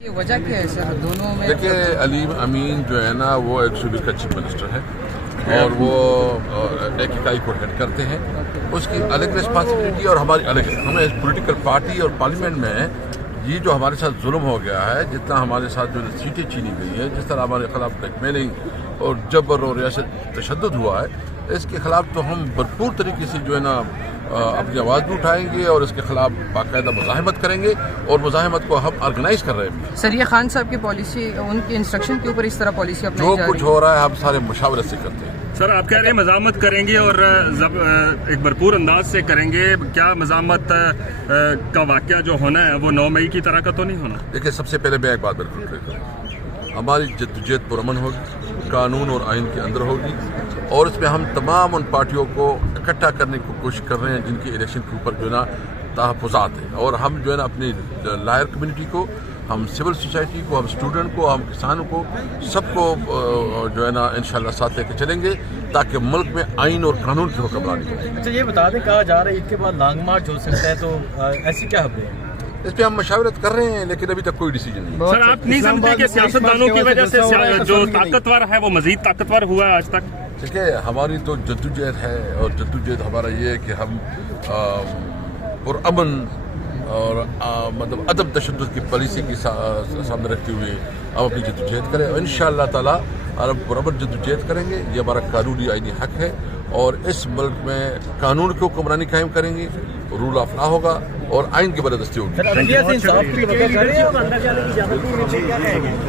یہ وجہ کیا ہے سر دونوں میں؟ دیکھیے علیم امین جو ہے نا وہ ایک صوبے کا چیف منسٹر ہے اور وہ ایک اکائی کو ہیڈ کرتے ہیں. اس کی الگ رسپانسبلٹی اور ہماری الگ ہے. ہمیں پولیٹیکل پارٹی اور پارلیمنٹ میں یہ جو ہمارے ساتھ ظلم ہو گیا ہے، جتنا ہمارے ساتھ جو سیٹیں چھینی گئی ہیں، جس طرح ہمارے خلاف بلیک میلنگ اور جبر اور ریاست تشدد ہوا ہے، اس کے خلاف تو ہم بھرپور طریقے سے جو ہے نا اپنی آواز بھی اٹھائیں گے اور اس کے خلاف باقاعدہ مزاحمت کریں گے، اور مزاحمت کو ہم آرگنائز کر رہے ہیں. سر یہ خان صاحب کی پالیسی، ان کی انسٹرکشن کے اوپر اس طرح پالیسی اپنائی جو جا رہی کچھ ہو رہا ہے ہم سارے مشاورت سے کرتے ہیں. سر آپ کہہ رہے ہیں مزاحمت کریں گے اور ایک بھرپور انداز سے کریں گے. کیا مزاحمت کا واقعہ جو ہونا ہے وہ 9 مئی کی طرح کا تو نہیں ہونا؟ دیکھیں، سب سے پہلے میں ایک بات بالکل کلیئر کروں، ہماری جدوجہد پرامن ہوگی، قانون اور آئین کے اندر ہوگی، اور اس میں ہم تمام ان پارٹیوں کو اکٹھا کرنے کی کوشش کر رہے ہیں جن کی الیکشن کے اوپر جو ہے نا تحفظات ہیں. اور ہم جو ہے نا اپنی لائر کمیونٹی کو، ہم سول سوسائٹی کو، ہم اسٹوڈنٹ کو، ہم کسانوں کو، سب کو جو ہے نا انشاءاللہ ساتھ لے کے چلیں گے تاکہ ملک میں آئین اور قانون کی حکمرانی ہو. اچھا یہ بتا دیں، کہا جا رہا ہے عید کے بعد لانگ مارچ ہو سکتا ہے، تو ایسی کیا خبریں ہیں؟ اس پہ ہم مشاورت کر رہے ہیں لیکن ابھی تک کوئی ڈیسیجن نہیں. سر آپ نہیں سمجھتے کہ سیاستدانوں کی وجہ سے جو طاقتور ہے وہ مزید طاقتور ہوا ہے آج تک؟ دیکھیں، ہماری تو جدوجہد ہے، اور جدوجہد ہمارا یہ ہے کہ ہم پرامن اور مطلب عدم تشدد کی پالیسی کی سامنے رکھتے ہوئے ہم اپنی جدوجہد کریں، اور انشاءاللہ تعالی ہم پرامن جدوجہد کریں گے. یہ ہمارا قانونی آئینی حق ہے، اور اس ملک میں قانون کی حکمرانی قائم کریں گے، رول آف لا ہوگا اور آئین کی بالادستی ہوگی.